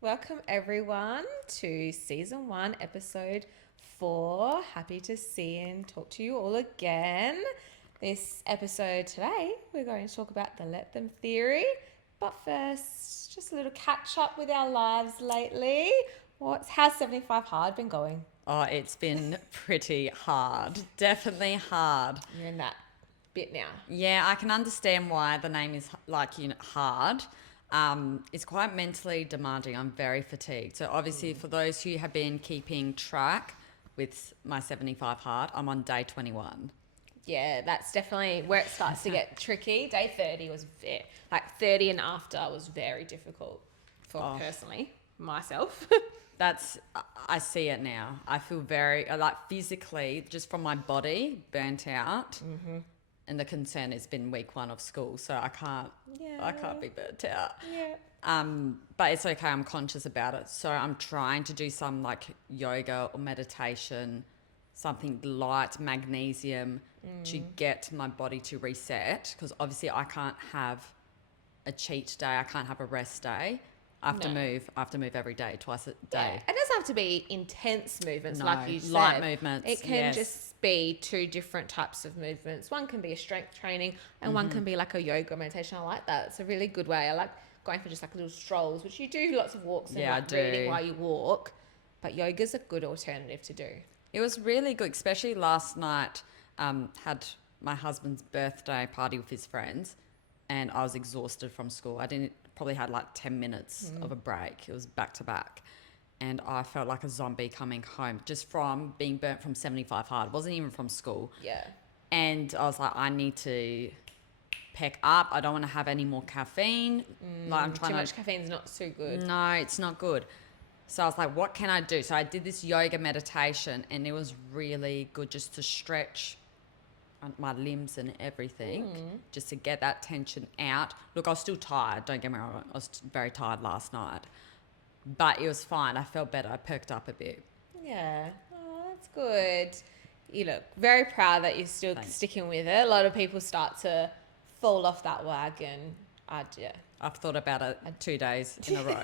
Welcome everyone to season 1, episode 4. Happy to see and talk to you all again. This episode today, we're going to talk about the let them theory. But first, just a little catch up with our lives lately. How's 75 hard been going? Oh, it's been pretty hard. Definitely hard. You're in that bit now. Yeah, I can understand why the name is hard. It's quite mentally demanding. I'm very fatigued. So obviously for those who have been keeping track with my 75 hard, I'm on day 21. Yeah, that's definitely where it starts to get tricky. Day 30 was 30 and after was very difficult for personally myself. I see it now. I feel very, physically, just from my body, burnt out. Mm-hmm. And the concern has been week 1 of school, so I can't be burnt out. Yeah. But it's okay. I'm conscious about it. So I'm trying to do some yoga or meditation, something light, magnesium, to get my body to reset. Because obviously I can't have a cheat day. I can't have a rest day. I have to move. I have to move every day, twice a day. Yeah. It doesn't have to be intense movements, like you said. Light movements. It can just be 2 different types of movements. One can be a strength training, and one can be like a yoga meditation. I like that. It's a really good way. I like going for just little strolls, which you do lots of walks and reading while you walk. But yoga's a good alternative to do. It was really good, especially last night. Had my husband's birthday party with his friends, and I was exhausted from school. Probably had 10 minutes of a break. It was back to back. And I felt like a zombie coming home just from being burnt from 75 hard. It wasn't even from school. Yeah. And I was like, I need to peck up. I don't want to have any more caffeine. I'm trying too much caffeine's not so good. No, it's not good. So I was like, what can I do? So I did this yoga meditation, and it was really good just to stretch my limbs and everything, just to get that tension out. Look, I was still tired, don't get me wrong. I was very tired last night, but it was fine. I felt better. I perked up a bit. Yeah. Oh, that's good. You look very proud that you're still sticking with it. A lot of people start to fall off that wagon. I've thought about it 2 days in a row.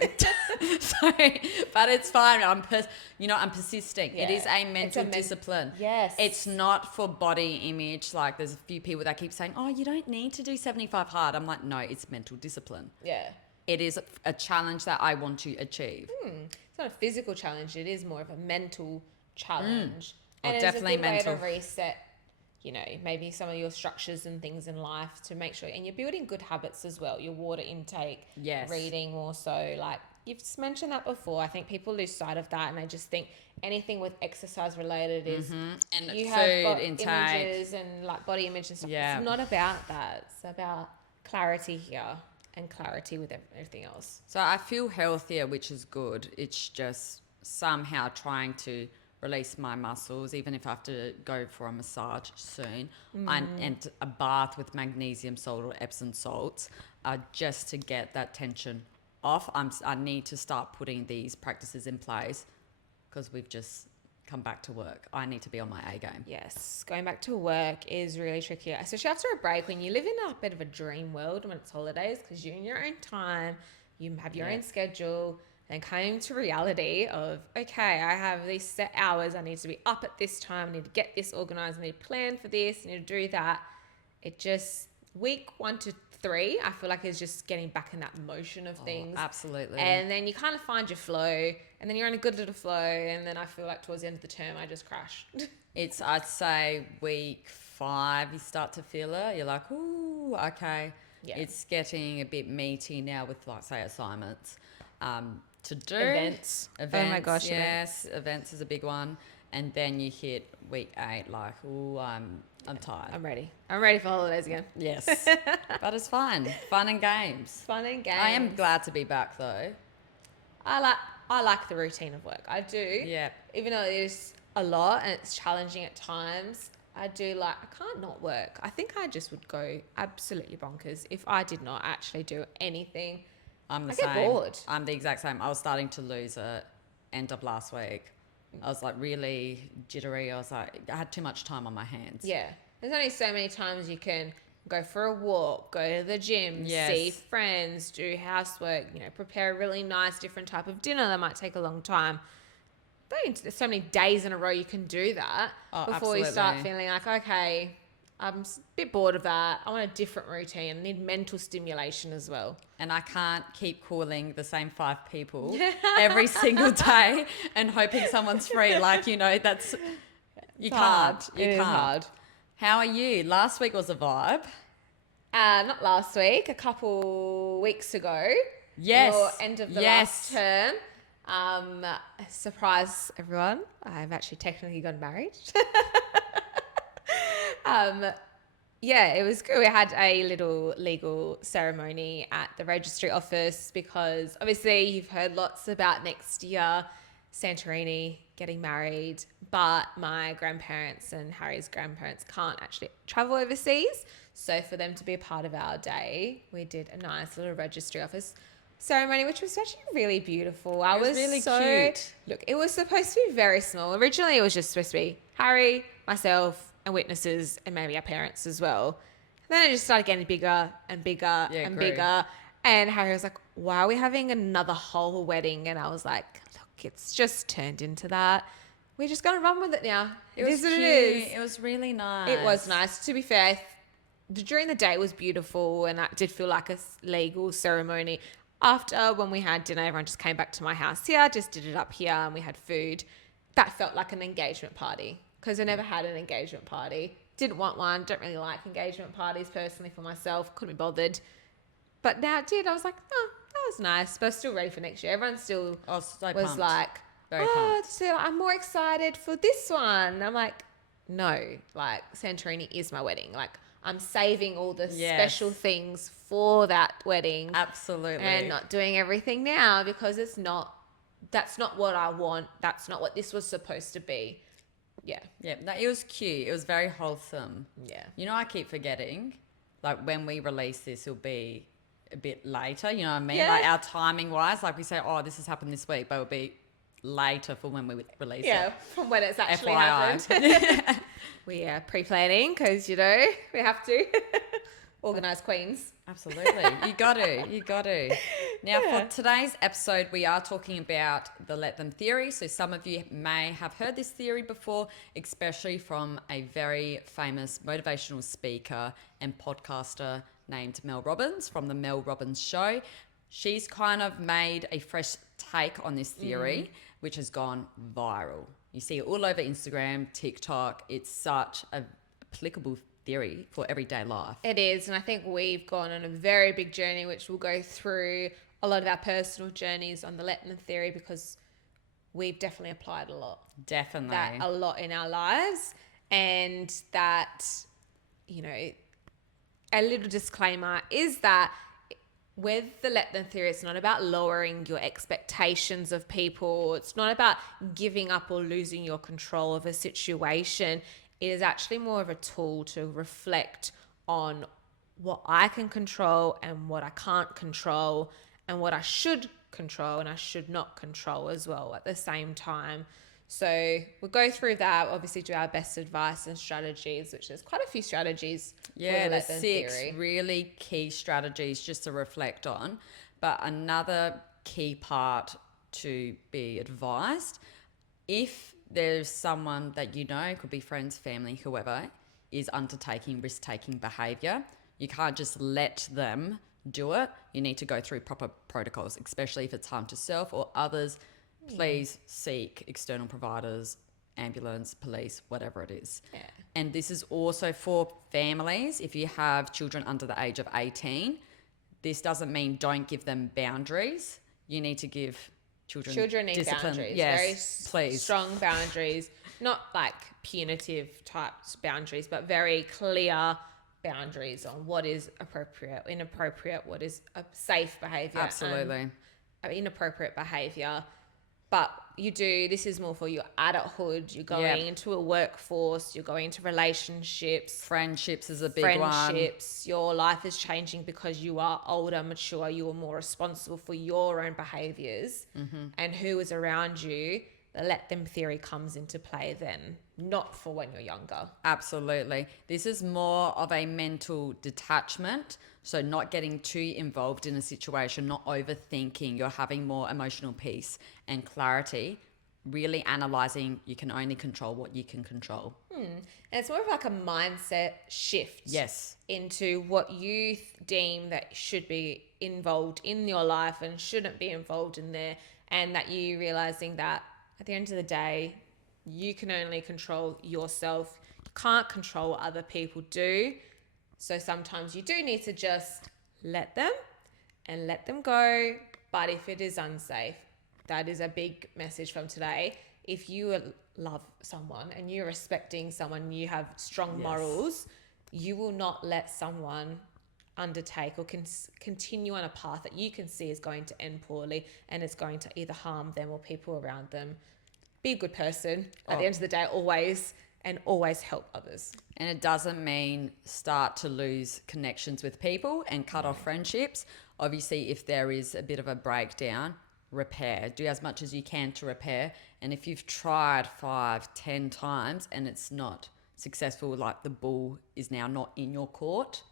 But it's fine. I'm persisting. Yeah. It is a mental discipline. Yes. It's not for body image. There's a few people that keep saying, oh, you don't need to do 75 hard. I'm like, no, it's mental discipline. Yeah. It is a challenge that I want to achieve. It's not a physical challenge. It is more of a mental challenge. And definitely it's a good mental. way to reset, maybe some of your structures and things in life to make sure, and you're building good habits as well. Your water intake, reading also, you've mentioned that before. I think people lose sight of that, and they just think anything with exercise related is, and you food have intake, images and body image and stuff. Yeah. It's not about that. It's about clarity here and clarity with everything else. So I feel healthier, which is good. It's just somehow trying to release my muscles, even if I have to go for a massage soon, and a bath with magnesium salt or Epsom salts, just to get that tension off. I need to start putting these practices in place because we've just come back to work. I need to be on my A game. Yes, going back to work is really tricky, especially after a break when you live in a bit of a dream world when it's holidays, because you're in your own time, you have your own schedule. And coming to reality of, okay, I have these set hours. I need to be up at this time. I need to get this organized. I need to plan for this. I need to do that. It just, week 1 to 3, I feel like is just getting back in that motion of things. Absolutely. And then you kind of find your flow. And then you're in a good little flow. And then I feel like towards the end of the term, I just crash. I'd say week 5, you start to feel it. You're like, ooh, okay. Yeah. It's getting a bit meaty now with, say, assignments. To do events. Oh my gosh, yes, events is a big one. And then you hit week 8, I'm tired. I'm ready for holidays again. Yes. But it's fun and games. I am glad to be back though. I like the routine of work. I do. Yeah. Even though it is a lot and it's challenging at times, I can't not work. I think I just would go absolutely bonkers if I did not actually do anything. I'm the I same. get bored. I'm the exact same. I was starting to lose it end of last week. I was like really jittery. I was like, I had too much time on my hands. Yeah. There's only so many times you can go for a walk, go to the gym, see friends, do housework, prepare a really nice different type of dinner that might take a long time. There's so many days in a row you can do that before you start feeling like, okay, I'm a bit bored of that. I want a different routine. I need mental stimulation as well. And I can't keep calling the same 5 people every single day and hoping someone's free. Like, that's... You can't. You can't. It is hard. How are you? Last week was a vibe. Not last week. A couple weeks ago. Yes. Or end of the last term. Surprise everyone. I've actually technically got married. Yeah, it was good. We had a little legal ceremony at the registry office because obviously you've heard lots about next year, Santorini, getting married, but my grandparents and Harry's grandparents can't actually travel overseas. So for them to be a part of our day, we did a nice little registry office ceremony, which was actually really beautiful. It was really cute. Look, it was supposed to be very small. Originally, it was just supposed to be Harry, myself, and witnesses, and maybe our parents as well. And then it just started getting bigger and bigger and bigger. And Harry was like, why are we having another whole wedding? And I was like, look, it's just turned into that. We're just going to run with it now. It was cute. It is. It was really nice. It was nice. To be fair, during the day it was beautiful, and that did feel like a legal ceremony. After, when we had dinner, everyone just came back to my house here, just did it up here, and we had food. That felt like an engagement party because I never had an engagement party. Didn't want one. Don't really like engagement parties personally for myself. Couldn't be bothered. But now it did. I was like, oh, that was nice. But I was still ready for next year. Everyone still was like, very pumped. So I'm more excited for this one. I'm like, no, like Santorini is my wedding. Like I'm saving all the special things for that wedding. Absolutely. And not doing everything now because that's not what I want. That's not what this was supposed to be. Yeah. Yeah. No, it was cute. It was very wholesome. Yeah. I keep forgetting, like when we release this, it'll be a bit later. You know what I mean? Yeah. Like our timing wise, like we say, oh, this has happened this week, but it'll be later for when we release it. Yeah. From when it's actually FYI. happened. We are pre-planning because, we have to. Organised queens. Absolutely. You got to. Now, for today's episode, we are talking about the let them theory. So some of you may have heard this theory before, especially from a very famous motivational speaker and podcaster named Mel Robbins from the Mel Robbins Show. She's kind of made a fresh take on this theory, which has gone viral. You see it all over Instagram, TikTok. It's such an applicable theory for everyday life. It is, and I think we've gone on a very big journey, which we'll go through a lot of our personal journeys on the let them theory because we've definitely applied a lot. Definitely. That a lot in our lives, and that, a little disclaimer is that with the let them theory, it's not about lowering your expectations of people. It's not about giving up or losing your control of a situation. It is actually more of a tool to reflect on what I can control and what I can't control and what I should control and I should not control as well at the same time. So we'll go through that, obviously do our best advice and strategies, which there's quite a few strategies. Yeah, there's 6 really key strategies just to reflect on. But another key part to be advised, if there's someone that could be friends, family, whoever, is undertaking risk-taking behaviour, you can't just let them do it. You need to go through proper protocols, especially if it's harm to self or others. Please seek external providers, ambulance, police, whatever it is. Yeah. And this is also for families. If you have children under the age of 18, this doesn't mean don't give them boundaries. You need to give children need discipline. boundaries. Yes, very please. Strong boundaries, not like punitive types boundaries, but very clear boundaries on what is appropriate, inappropriate, what is a safe behavior. Absolutely. Inappropriate behavior. But this is more for your adulthood. You're going into a workforce, you're going into relationships. Friendships is a big one. Your life is changing because you are older, mature, you are more responsible for your own behaviors and who is around you. the let them theory comes into play then, not for when you're younger. Absolutely. This is more of a mental detachment. So, not getting too involved in a situation, not overthinking. You're having more emotional peace and clarity. Really analyzing, you can only control what you can control. And it's more of like a mindset shift. Yes. Into what you deem that should be involved in your life and shouldn't be involved in there. And that you realizing that at the end of the day, you can only control yourself. You can't control what other people do. So sometimes you do need to just let them and let them go. But if it is unsafe, that is a big message from today. If you love someone and you're respecting someone, you have strong morals, you will not let someone undertake or continue on a path that you can see is going to end poorly and it's going to either harm them or people around them. Be a good person at the end of the day, always, and always help others. And it doesn't mean start to lose connections with people and cut off friendships. Obviously, if there is a bit of a breakdown, repair. Do as much as you can to repair. And if you've tried 5-10 times and it's not successful, like the ball is now not in your court,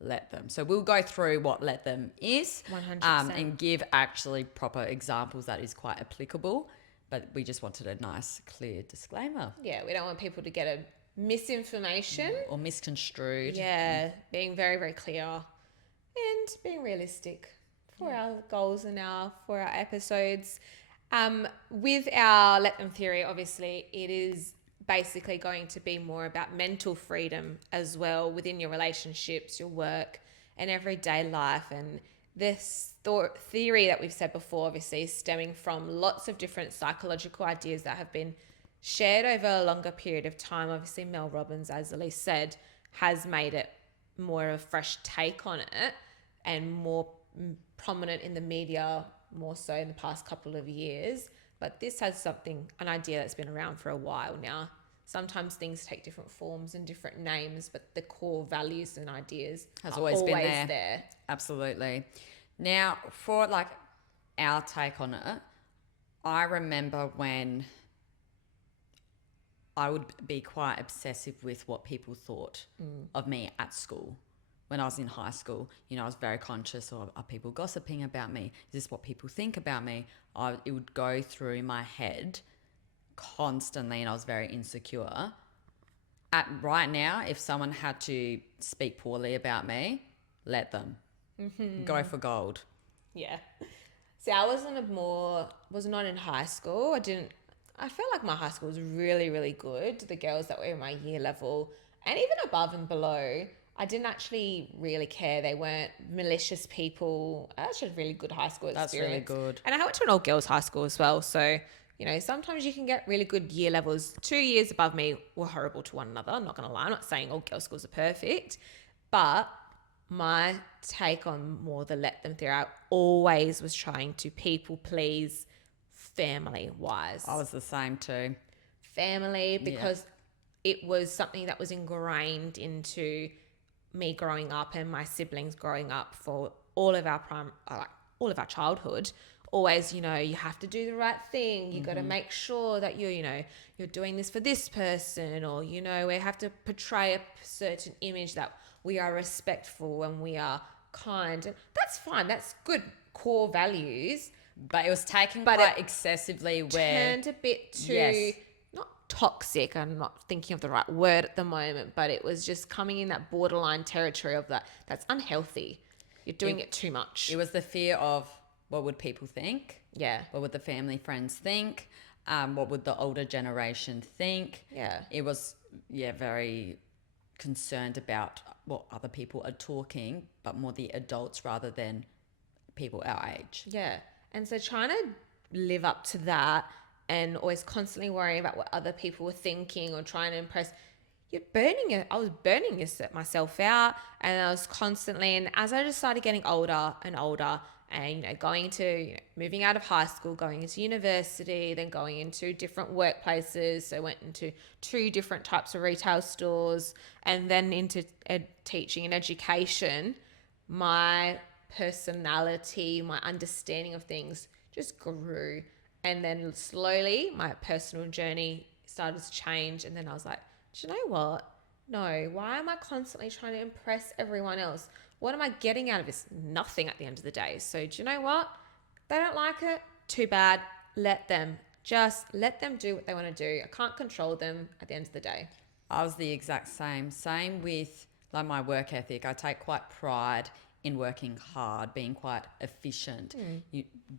let them. So we'll go through what let them is 100%. and give actually proper examples that is quite applicable. But we just wanted a nice, clear disclaimer. Yeah, we don't want people to get a misinformation. Or misconstrued. Yeah, being very, very clear and being realistic for our goals and for our episodes. With our let them theory, obviously, it is basically going to be more about mental freedom as well within your relationships, your work, and everyday life. And this theory that we've said before, obviously, is stemming from lots of different psychological ideas that have been shared over a longer period of time. Obviously, Mel Robbins, as Elise said, has made it more of a fresh take on it and more prominent in the media, more so in the past couple of years. But this has an idea that's been around for a while now. Sometimes things take different forms and different names, but the core values and ideas has are always been there. Absolutely. Now, for like our take on it, I remember when I would be quite obsessive with what people thought of me at school. When I was in high school, I was very conscious of, are people gossiping about me? Is this what people think about me? It would go through my head constantly and I was very insecure. Right now, if someone had to speak poorly about me, let them. Go for gold. Yeah. See, I was not in high school. I felt like my high school was really, really good. The girls that were in my year level and even above and below, I didn't actually really care. They weren't malicious people. I actually had a really good high school experience. That's really good. And I went to an all-girls high school as well. So, sometimes you can get really good year levels. 2 years above me were horrible to one another. I'm not going to lie. I'm not saying all girls schools are perfect. But my take on more the let them theory, I always was trying to people please family-wise. I was the same too. Family, because it was something that was ingrained into me growing up and my siblings growing up for all of our childhood. Always, you have to do the right thing. You got to make sure that you're doing this for this person, or we have to portray a certain image that we are respectful and we are kind. And that's fine. That's good core values. But it was taken quite excessively where turned a bit too not toxic. I'm not thinking of the right word at the moment, but it was just coming in that borderline territory of that's unhealthy. You're doing it too much. It was the fear of what would people think? Yeah. What would the family friends think? What would the older generation think? Yeah. It was, very concerned about what other people are talking, but more the adults rather than people our age. Yeah. And so trying to live up to that and always constantly worrying about what other people were thinking or trying to impress, I was burning myself out, and I was constantly, and as I just started getting older and older and, going to, moving out of high school, going into university, then going into different workplaces. So I went into 2 different types of retail stores and then into teaching and education. My personality, my understanding of things just grew. And then slowly my personal journey started to change. And then I was like, do you know what? No, why am I constantly trying to impress everyone else? What am I getting out of this? Nothing at the end of the day. So do you know what? They don't like it. Too bad. Let them. Just let them do what they want to do. I can't control them at the end of the day. I was the exact same. Same with like my work ethic. I take quite pride in working hard, being quite efficient,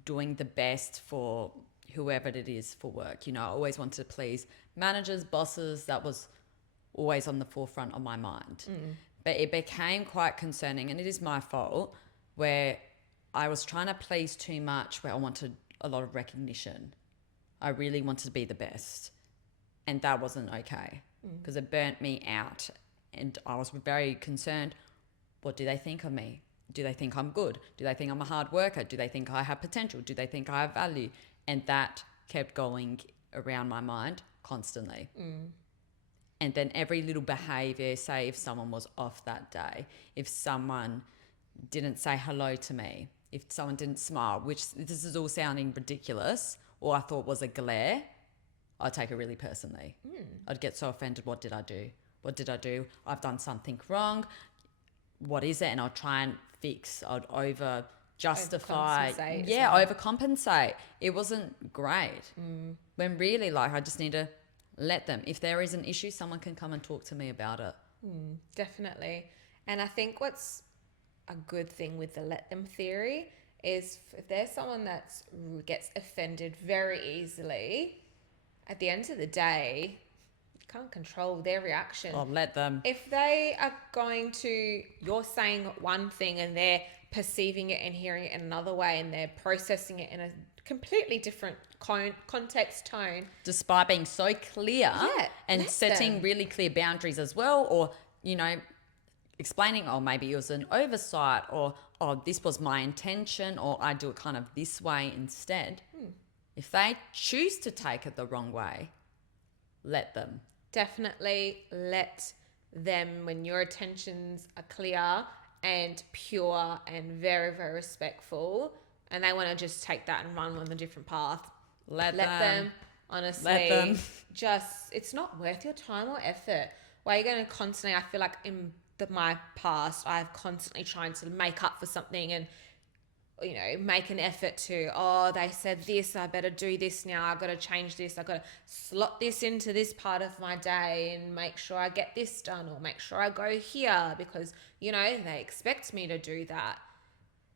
doing the best for whoever it is for work. You know, I always wanted to please managers, bosses. That was always on the forefront of my mind. But it became quite concerning, and it is my fault, where I was trying to please too much, where I wanted a lot of recognition. I really wanted to be the best, and that wasn't okay because it burnt me out, and I was very concerned. What do they think of me? Do they think I'm good? Do they think I'm a hard worker? Do they think I have potential? Do they think I have value? And that kept going around my mind constantly. And then every little behavior, say if someone was off that day, if someone didn't say hello to me, if someone didn't smile, which this is all sounding ridiculous, or I thought was a glare, I'd take it really personally. I'd get so offended. What did I do? What did I do? I've done something wrong. What is it? And I'll try and fix. I'd over justify. Yeah, overcompensate. It wasn't great. When really, like, I just need to let them. If there is an issue, someone can come and talk to me about it. Definitely. And I think what's a good thing with the let them theory is if there's someone that gets offended very easily, at the end of the day, you can't control their reaction. Oh, let them. If they are going to, you're saying one thing and they're perceiving it and hearing it in another way, and they're processing it in a completely different context, tone. Despite being so clear and setting them. really clear boundaries as well, or, you know, explaining, oh, maybe it was an oversight, or, oh, this was my intention, or I do it kind of this way instead. If they choose to take it the wrong way, let them. Definitely let them when your intentions are clear and pure and very, very respectful, and they want to just take that and run on a different path. Let them. Honestly. Let them. Just, it's not worth your time or effort. Why are you going to constantly, I feel like in my past, I've constantly trying to make up for something and, you know, make an effort to, oh, they said this, I better do this now. I've got to change this. I've got to slot this into this part of my day and make sure I get this done, or make sure I go here because, you know, they expect me to do that.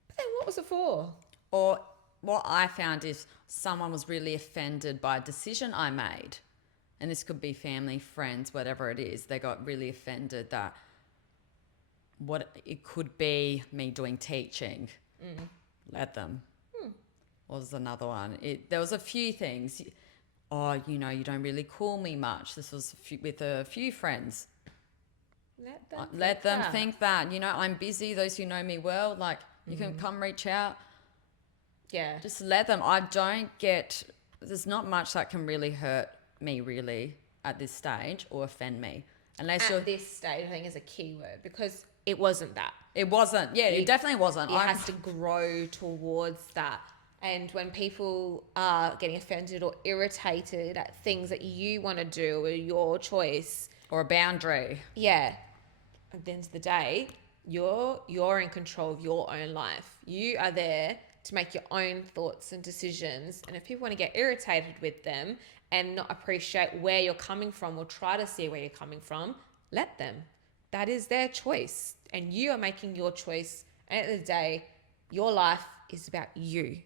But then what was it for? Or what I found is someone was really offended by a decision I made. And this could be family, friends, whatever it is. They got really offended that what it could be me doing teaching. Let them. Was another one. There was a few things. Oh, you know, you don't really call me much. This was with a few friends. Let them think that. You know, I'm busy. Those who know me well, like, you can come reach out. Yeah. Just let them. There's not much that can really hurt me really at this stage or offend me. At this stage, I think is a key word, because it wasn't that. It wasn't. Yeah, it definitely wasn't. It has to grow towards that. And when people are getting offended or irritated at things that you want to do or your choice. Or a boundary. Yeah. At the end of the day, you're in control of your own life. You are there to make your own thoughts and decisions. And if people want to get irritated with them and not appreciate where you're coming from or try to see where you're coming from, let them. That is their choice. And you are making your choice. And at the end of the day, your life is about you.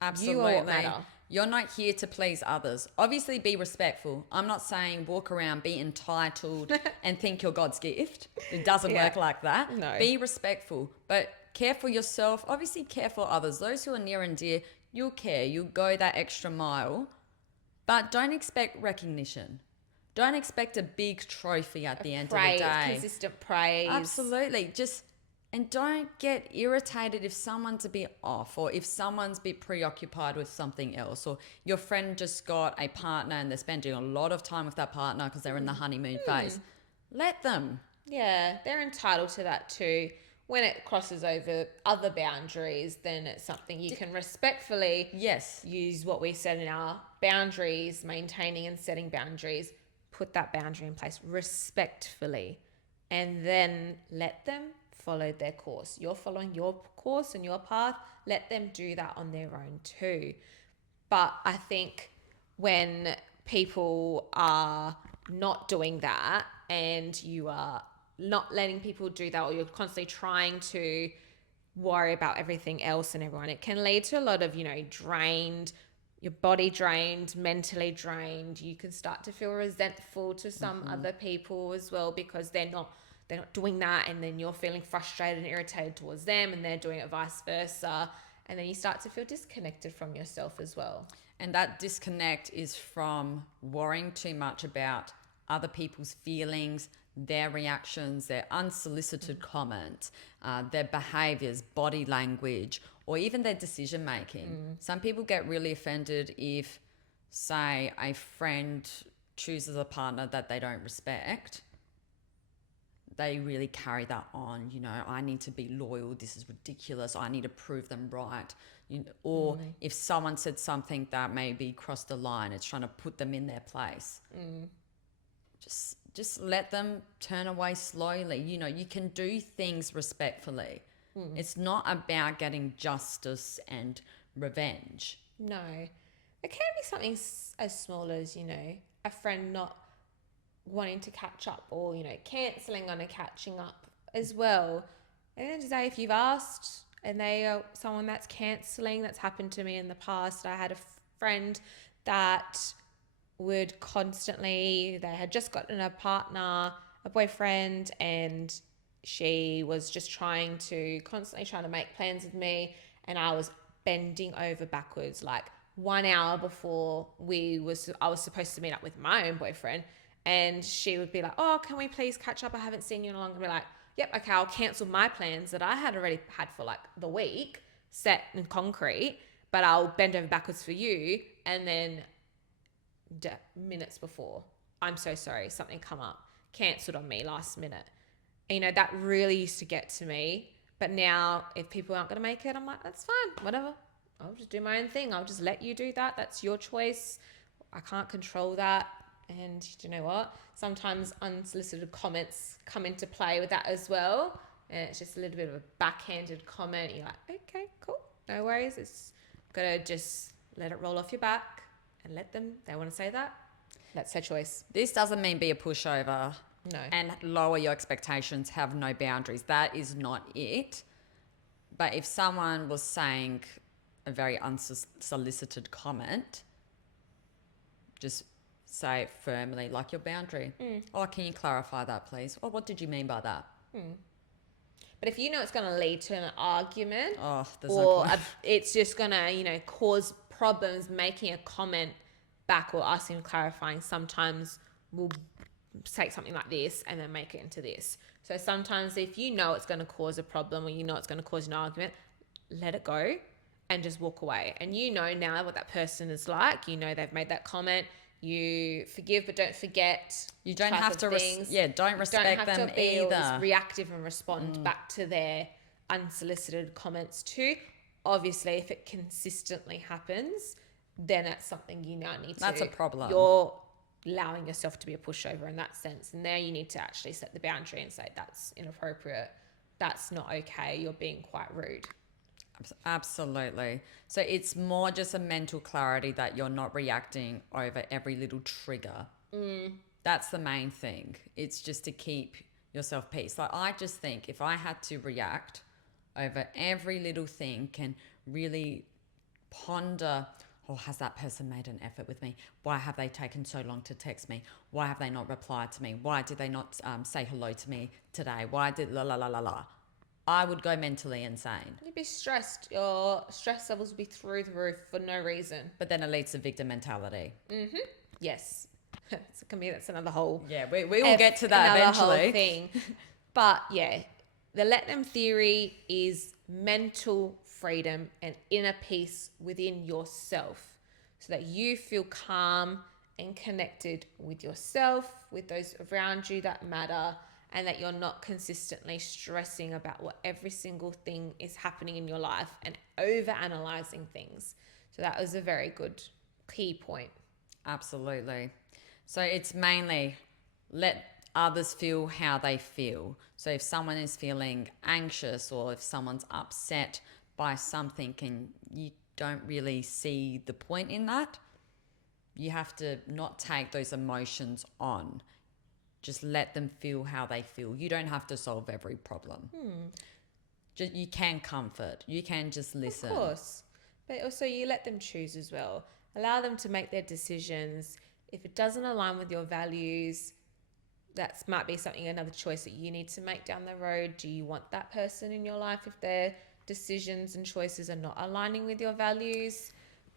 Absolutely. You are what matter. You're not here to please others. Obviously, be respectful. I'm not saying walk around, be entitled and think you're God's gift. It doesn't work like that. No. Be respectful, but care for yourself. Obviously, care for others. Those who are near and dear, you'll care. You'll go that extra mile. But don't expect recognition. Don't expect a big trophy at the end of the day. Consistent praise. Absolutely. And don't get irritated if someone's a bit off, or if someone's a bit preoccupied with something else, or your friend just got a partner and they're spending a lot of time with that partner because they're in the honeymoon phase. Let them. Yeah, they're entitled to that too. When it crosses over other boundaries, then it's something you can respectfully Yes. use what we said in our boundaries, maintaining and setting boundaries, put that boundary in place respectfully, and then let them follow their course. You're following your course and your path, let them do that on their own too. But I think when people are not doing that and you are not letting people do that, or you're constantly trying to worry about everything else and everyone, it can lead to a lot of, drained, your body drained, mentally drained. You can start to feel resentful to some other people as well, because they're not doing that, and then you're feeling frustrated and irritated towards them, and they're doing it vice versa, and then you start to feel disconnected from yourself as well. And that disconnect is from worrying too much about other people's feelings, their reactions, their unsolicited comments, their behaviors, body language, or even their decision making. Some people get really offended if, say, a friend chooses a partner that they don't respect. They really carry that on. I need to be loyal. This is ridiculous. I need to prove them right. Or if someone said something that maybe crossed the line, it's trying to put them in their place. Just let them turn away slowly. You can do things respectfully. It's not about getting justice and revenge. No. It can be something as small as, a friend not wanting to catch up, or, cancelling on a catching up as well. And then say, if you've asked and they are someone that's cancelling, that's happened to me in the past. I had a friend that would constantly, they had just gotten a partner, a boyfriend, and she was just constantly trying to make plans with me, and I was bending over backwards, like 1 hour before I was supposed to meet up with my own boyfriend, and she would be like, oh, can we please catch up? I haven't seen you in a long time. I'd be like, yep, okay, I'll cancel my plans that I had already had for like the week, set in concrete, but I'll bend over backwards for you, and then minutes before, I'm so sorry, something come up, cancelled on me last minute. That really used to get to me. But now if people aren't going to make it, I'm like, that's fine, whatever, I'll just do my own thing. I'll just let you do that. That's your choice. I can't control that. And you know what, sometimes unsolicited comments come into play with that as well, and it's just a little bit of a backhanded comment. You're like, okay, cool, no worries. It's gotta just let it roll off your back and let them, they want to say that, that's their choice. This doesn't mean be a pushover. No. And lower your expectations, have no boundaries. That is not it. But if someone was saying a very unsolicited comment, just say it firmly, like your boundary. Oh, can you clarify that, please? Oh, what did you mean by that? But if you know it's going to lead to an argument, there's no point. It's just going to, cause problems, making a comment back or asking clarifying, sometimes we'll take something like this and then make it into this. So sometimes if you know it's going to cause a problem, or you know it's going to cause an argument, let it go and just walk away. And now what that person is like. They've made that comment. You forgive but don't forget. You don't have to don't respect them either. Reactive and respond back to their unsolicited comments too. Obviously, if it consistently happens, then that's something you now need to. That's a problem. You're allowing yourself to be a pushover in that sense, and there you need to actually set the boundary and say that's inappropriate. That's not okay. You're being quite rude. Absolutely. So it's more just a mental clarity that you're not reacting over every little trigger. That's the main thing. It's just to keep yourself peace. Like, I just think if I had to react over every little thing, can really ponder, has that person made an effort with me? Why have they taken so long to text me? Why have they not replied to me? Why did they not say hello to me today? Why did la la la la la? I would go mentally insane. You'd be stressed. Your stress levels would be through the roof for no reason. But then it leads to victim mentality. Yes. That's another whole... Yeah, we will get to that eventually. Whole thing. But yeah, the let them theory is mental freedom and inner peace within yourself, so that you feel calm and connected with yourself, with those around you that matter, and that you're not consistently stressing about what every single thing is happening in your life and over analyzing things. So that was a very good key point. Absolutely. So it's mainly let others feel how they feel. So if someone is feeling anxious or if someone's upset by something and you don't really see the point in that, you have to not take those emotions on. Just let them feel how they feel. You don't have to solve every problem. Just, you can comfort. You can just listen. Of course. But also you let them choose as well. Allow them to make their decisions. If it doesn't align with your values, that might be another choice that you need to make down the road. Do you want that person in your life if their decisions and choices are not aligning with your values?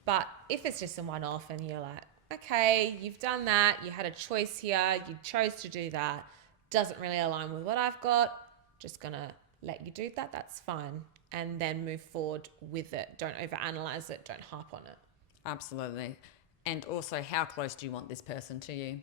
But if it's just a one-off and you're like, okay, you've done that, you had a choice here, you chose to do that, doesn't really align with what I've got, just gonna let you do that, that's fine. And then move forward with it. Don't overanalyze it, don't harp on it. Absolutely. And also, how close do you want this person to you?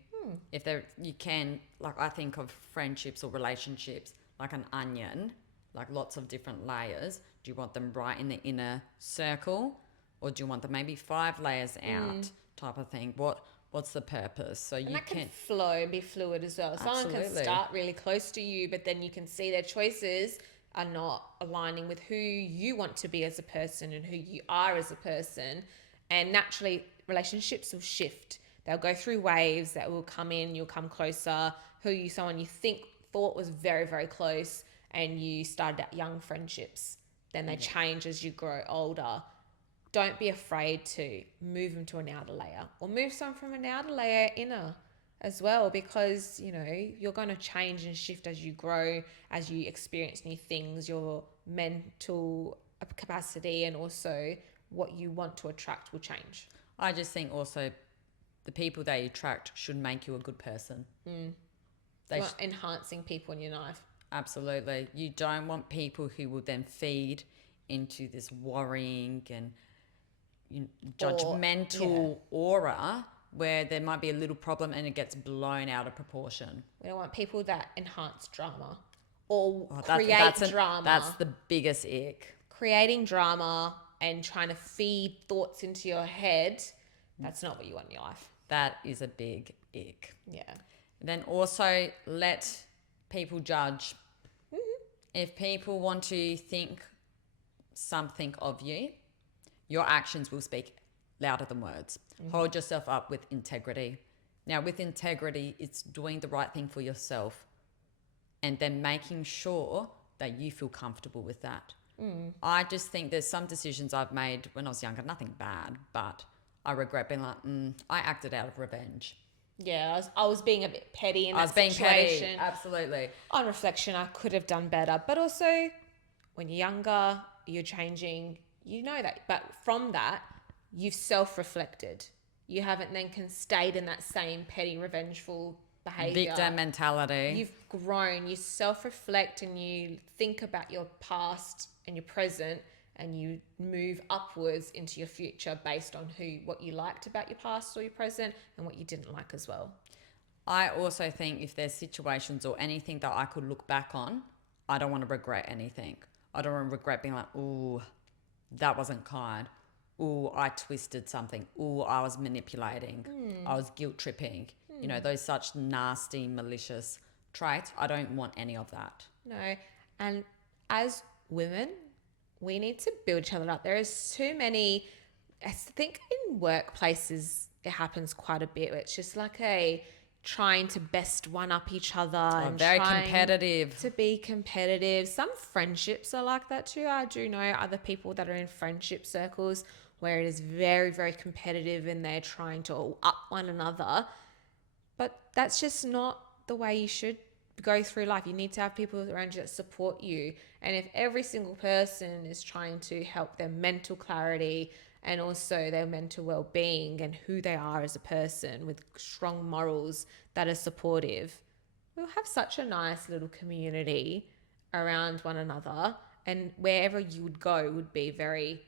If you can, like, I think of friendships or relationships like an onion, like lots of different layers. Do you want them right in the inner circle, or do you want them maybe 5 layers out, type of thing? What's the purpose? So and you that can flow and be fluid as well. Someone can Absolutely. start really close to you, but then you can see their choices are not aligning with who you want to be as a person and who you are as a person. And naturally, relationships will shift. They'll go through waves that will come in, you'll come closer, someone you thought was very, very close, and you started at young friendships. Then they change as you grow older. Don't be afraid to move them to an outer layer, or move some from an outer layer inner as well, because you're going to change and shift as you grow, as you experience new things, your mental capacity and also what you want to attract will change. I just think also the people that you attract should make you a good person. They Not enhancing people in your life. Absolutely. You don't want people who will then feed into this worrying and judgmental aura where there might be a little problem and it gets blown out of proportion. We don't want people that enhance drama or drama. That's the biggest ick. Creating drama and trying to feed thoughts into your head, that's not what you want in your life. That is a big ick. Yeah. Then also let people judge. If people want to think something of you, your actions will speak louder than words. Hold yourself up with integrity. Now, with integrity, it's doing the right thing for yourself and then making sure that you feel comfortable with that. I just think there's some decisions I've made when I was younger, nothing bad, but I regret being like, I acted out of revenge. Yeah, I was being a bit petty in that situation. I was being petty, absolutely. On reflection, I could have done better. But also, when you're younger, you're changing, you know that. But from that, you've self-reflected. You haven't then stayed in that same petty, revengeful behaviour. Victim mentality. You've grown. You self-reflect and you think about your past and your present, and you move upwards into your future based on what you liked about your past or your present and what you didn't like as well. I also think if there's situations or anything that I could look back on, I don't want to regret anything. I don't want to regret being like, ooh, that wasn't kind. Ooh, I twisted something. Ooh, I was manipulating. I was guilt tripping. Those such nasty, malicious traits. I don't want any of that. No. And as women, we need to build each other up. There is too many, I think in workplaces, it happens quite a bit. It's just like trying to best one up each other. And very competitive. To be competitive. Some friendships are like that too. I do know other people that are in friendship circles where it is very, very competitive and they're trying to up one another. But that's just not the way you should go through life. You need to have people around you that support you. And if every single person is trying to help their mental clarity and also their mental well-being and who they are as a person with strong morals that are supportive, we'll have such a nice little community around one another, and wherever you would go would be very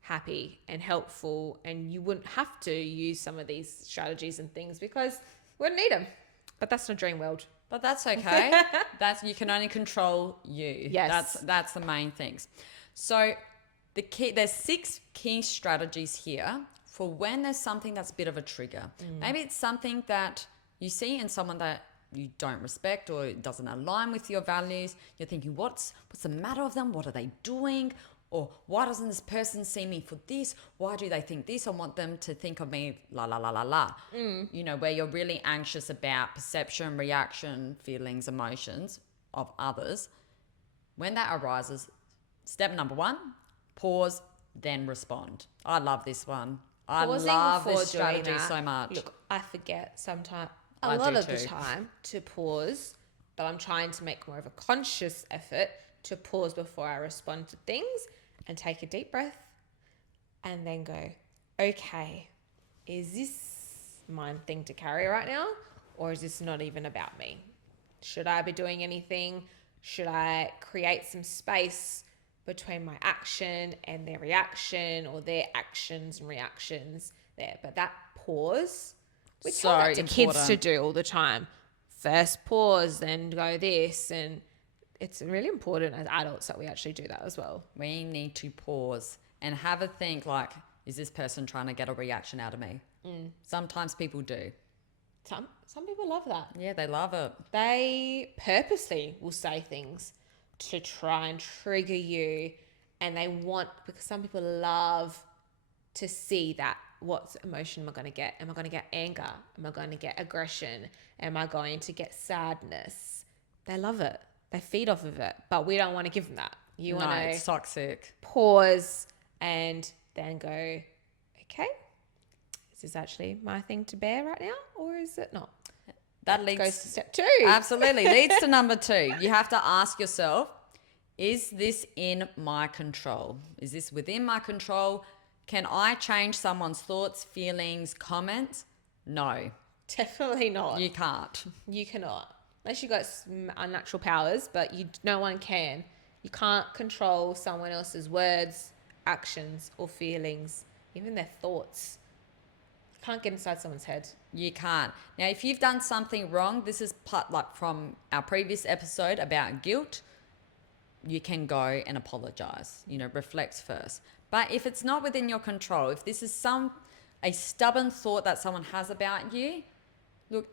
happy and helpful, and you wouldn't have to use some of these strategies and things because we wouldn't need them. But that's not a dream world. But that's okay. You can only control you. Yes. That's the main things. So there's 6 key strategies here for when there's something that's a bit of a trigger. Maybe it's something that you see in someone that you don't respect or it doesn't align with your values. You're thinking, what's the matter with them? What are they doing? Or why doesn't this person see me for this? Why do they think this? I want them to think of me la la la la la. You know, where you're really anxious about perception, reaction, feelings, emotions of others. When that arises, step number 1, pause, then respond. I love this one. I Pausing love before this strategy doing that, so much. Look, I forget sometimes, I a lot do of the too. time, to pause, but I'm trying to make more of a conscious effort to pause before I respond to things and take a deep breath and then go, okay, is this my thing to carry right now? Or is this not even about me? Should I be doing anything? Should I create some space between my action and their reaction, or their actions and reactions there? But that pause, we tell that to kids to do all the time. First pause, then go this. And it's really important as adults that we actually do that as well. We need to pause and have a think like, is this person trying to get a reaction out of me? Sometimes people do. Some people love that. Yeah, they love it. They purposely will say things to try and trigger you, and because some people love to see that. What emotion am I going to get? Am I going to get anger? Am I going to get aggression? Am I going to get sadness? They love it. They feed off of it, but we don't want to give them that. You want to it's toxic. pause and then go, okay, is this actually my thing to bear right now, or is it not? That leads Goes to step 2. Absolutely. Leads to number 2. You have to ask yourself, is this in my control? Is this within my control? Can I change someone's thoughts, feelings, comments? No. Definitely not. You can't. You cannot. Unless you got some unnatural powers, but no one can. You can't control someone else's words, actions, or feelings, even their thoughts. You can't get inside someone's head. You can't. Now, if you've done something wrong, this is part like from our previous episode about guilt, you can go and apologize, reflect first. But if it's not within your control, if this is a stubborn thought that someone has about you, look,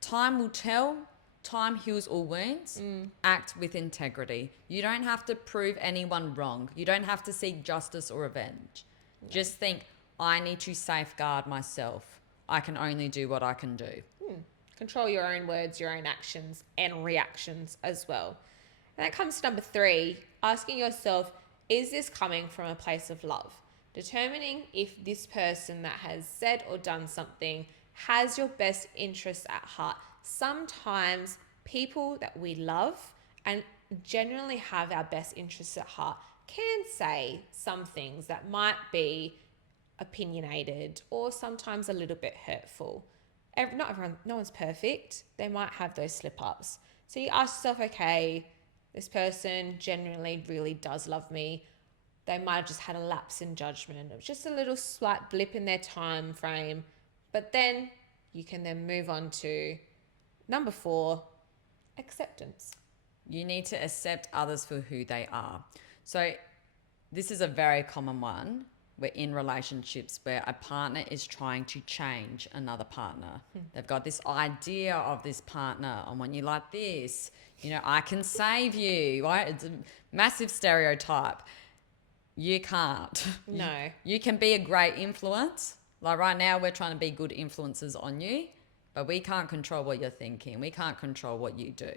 time will tell. Time heals all wounds. Act with integrity. You don't have to prove anyone wrong. You don't have to seek justice or revenge. No. Just think, I need to safeguard myself. I can only do what I can do. Control your own words, your own actions and reactions as well. And that comes to number 3, asking yourself, is this coming from a place of love? Determining if this person that has said or done something has your best interests at heart. Sometimes people that we love and generally have our best interests at heart can say some things that might be opinionated or sometimes a little bit hurtful. No one's perfect. They might have those slip-ups. So you ask yourself, okay, this person genuinely really does love me. They might have just had a lapse in judgment. It was just a little slight blip in their time frame. But then you can then move on to number 4, acceptance. You need to accept others for who they are. So this is a very common one. We're in relationships where a partner is trying to change another partner. They've got this idea of this partner. I want you like this. I can save you. Right? It's a massive stereotype. You can't. No. You can be a great influence. Like right now, we're trying to be good influences on you. But we can't control what you're thinking. We can't control what you do.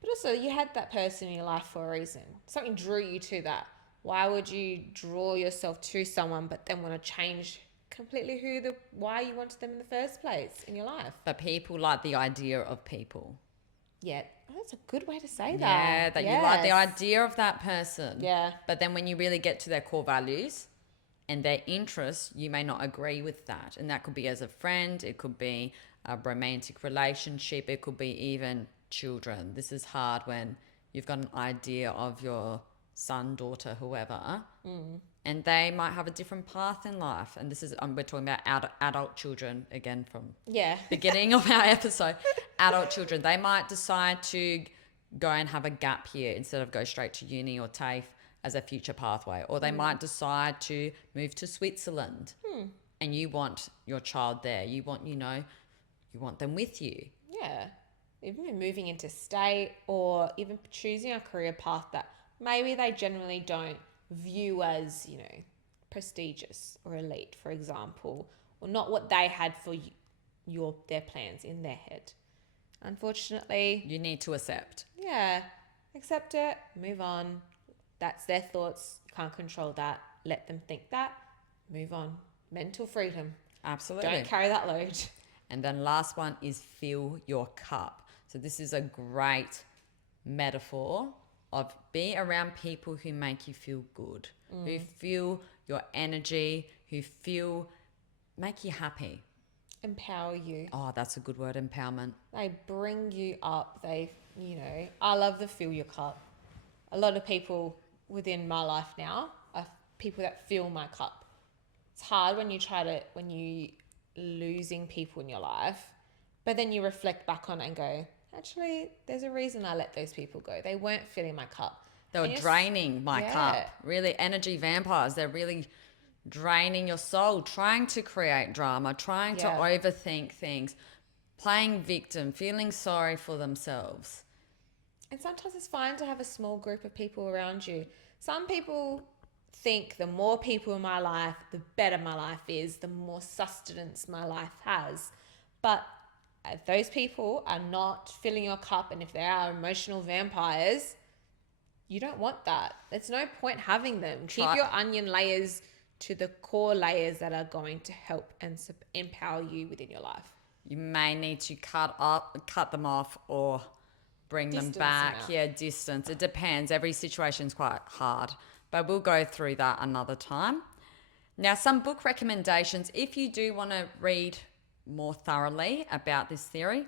But also, you had that person in your life for a reason. Something drew you to that. Why would you draw yourself to someone but then want to change completely why you wanted them in the first place in your life? But people like the idea of people. Yeah. Oh, that's a good way to say that. Yeah, that you like the idea of that person. Yeah. But then when you really get to their core values and their interests, you may not agree with that. And that could be as a friend. It could be a romantic relationship. It could be even children. This is hard when you've got an idea of your son, daughter, whoever, and they might have a different path in life. And this is, we're talking about adult children again from beginning of our episode. Adult children, they might decide to go and have a gap year instead of go straight to uni or TAFE as a future pathway. Or they might decide to move to Switzerland and you want your child there. You want, you want them with you. Yeah. Even moving interstate or even choosing a career path that maybe they generally don't view as, prestigious or elite, for example, or not what they had for their plans in their head. Unfortunately, you need to accept. Yeah. Accept it, move on. That's their thoughts. You can't control that. Let them think that. Move on. Mental freedom. Absolutely. Don't carry that load. And then last one is fill your cup. So this is a great metaphor of being around people who make you feel good, who feel your energy, who make you happy. Empower you. Oh, that's a good word, empowerment. They bring you up. I love the fill your cup. A lot of people within my life now are people that fill my cup. It's hard when you losing people in your life, but then you reflect back on it and go, actually, there's a reason I let those people go. They weren't filling my cup. They were draining my cup. Really, energy vampires. They're really draining your soul, trying to create drama, trying to overthink things, playing victim, feeling sorry for themselves. And sometimes it's fine to have a small group of people around you. Some people think the more people in my life, the better my life is, the more sustenance my life has. But if those people are not filling your cup, and if they are emotional vampires, you don't want that. There's no point having them. Keep your onion layers to the core layers that are going to help and empower you within your life. You may need to cut them off or bring them back. Distance. It depends. Every situation's quite hard, but we'll go through that another time. Now, some book recommendations. If you do want to read more thoroughly about this theory,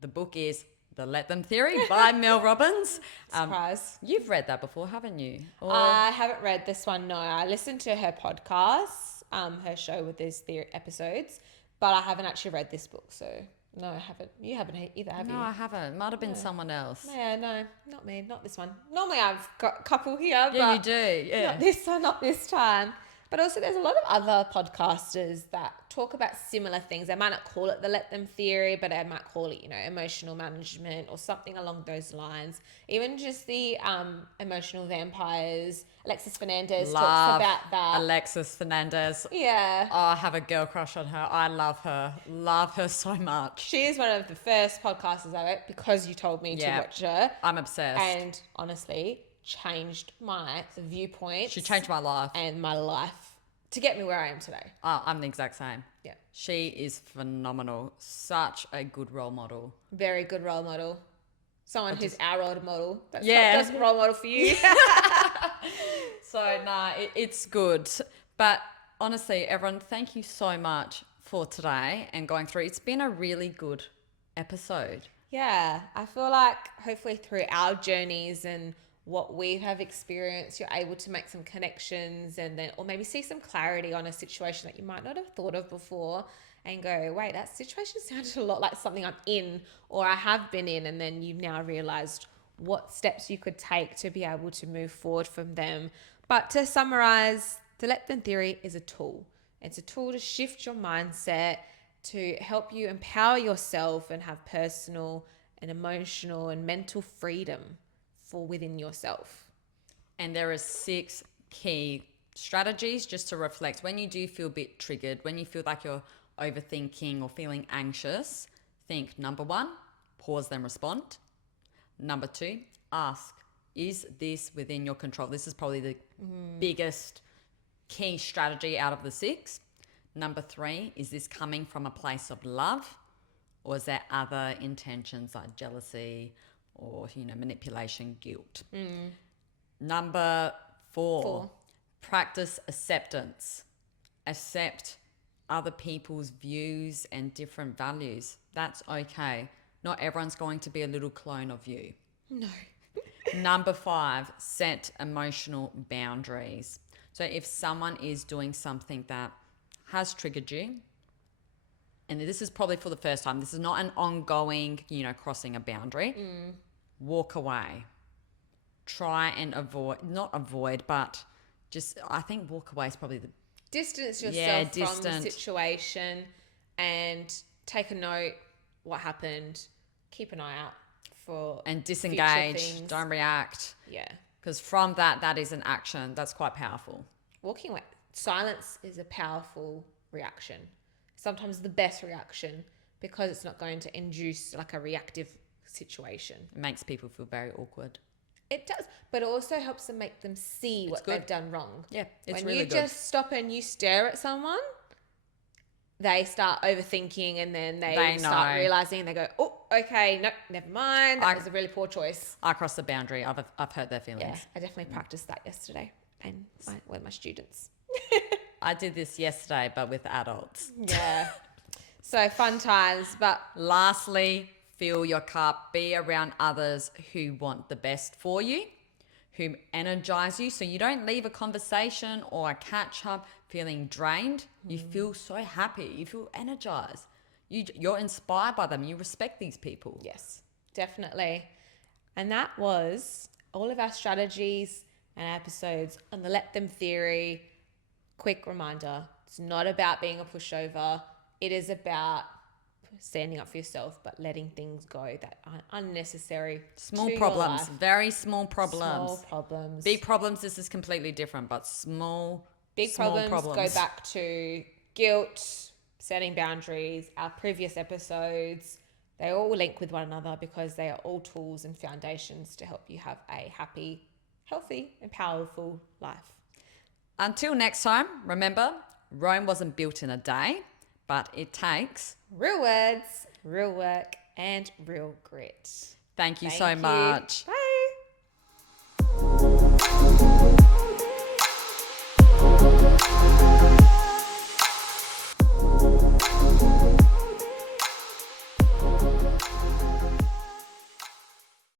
the book is The Let Them Theory by Mel Robbins. Surprise. You've read that before, haven't you? I haven't read this one, no. I listened to her podcast, her show with these episodes, but I haven't actually read this book, so no, I haven't. You haven't either, have you? No, I haven't. Might have been someone else. Yeah, no, not me, not this one. Normally I've got a couple here, but you do. Yeah. Not this time. But also there's a lot of other podcasters that talk about similar things. They might not call it the Let Them Theory, but they might call it, emotional management or something along those lines. Even just the emotional vampires. Alexis Fernandez talks about that. Alexis Fernandez. Yeah. Oh, I have a girl crush on her. I love her. Love her so much. She is one of the first podcasters I went because you told me to watch her. I'm obsessed. And honestly, changed my viewpoint. She changed my life. And my life to get me where I am today. Oh, I'm the exact same. Yeah. She is phenomenal. Such a good role model. Very good role model. Someone who's our role model. That's a role model for you. So, it's good. But honestly, everyone, thank you so much for today and going through. It's been a really good episode. Yeah. I feel like hopefully through our journeys and what we have experienced, you're able to make some connections or maybe see some clarity on a situation that you might not have thought of before and go, wait, that situation sounded a lot like something I'm in or I have been in. And then you've now realized what steps you could take to be able to move forward from them. But to summarize, the Let Them Theory is a tool. It's a tool to shift your mindset, to help you empower yourself and have personal and emotional and mental freedom for within yourself. And there are 6 key strategies just to reflect when you do feel a bit triggered, when you feel like you're overthinking or feeling anxious. Think, number 1, pause then respond. Number 2, ask, is this within your control? This is probably the biggest key strategy out of the 6. Number 3, is this coming from a place of love or is there other intentions like jealousy or, manipulation, guilt? Number 4, practice acceptance. Accept other people's views and different values. That's okay. Not everyone's going to be a little clone of you. No. Number 5, set emotional boundaries. So if someone is doing something that has triggered you, and this is probably for the first time, this is not an ongoing, crossing a boundary, walk away. Try and not avoid, but just, I think walk away is probably the... Distance yourself from the situation and take a note what happened. Keep an eye out for and disengage. Don't react. Yeah. Because from that is an action that's quite powerful. Walking away. Silence is a powerful reaction. Sometimes the best reaction because it's not going to induce like a reactive situation. It makes people feel very awkward. It does, but it also helps them make them see what they've done wrong. Yeah, it's when really you good. just stop and you stare at someone, they start overthinking and then they start realizing and they go, oh, okay, no, never mind. That was a really poor choice. I crossed the boundary. I've hurt their feelings. Yeah, I definitely practiced that yesterday and with my students. I did this yesterday, but with adults. Yeah. So fun times. But lastly, fill your cup. Be around others who want the best for you, who energize you. So you don't leave a conversation or a catch up feeling drained. You feel so happy. You feel energized. You're inspired by them. You respect these people. Yes, definitely. And that was all of our strategies and episodes on the Let Them theory. Quick reminder, it's not about being a pushover. It is about standing up for yourself, but letting things go that are unnecessary. Small problems, very small problems. Small problems. Big problems, this is completely different, but Big problems go back to guilt, setting boundaries, our previous episodes. They all link with one another because they are all tools and foundations to help you have a happy, healthy, and powerful life. Until next time, remember, Rome wasn't built in a day, but it takes real words, real work, and real grit. Thank you so much. Bye.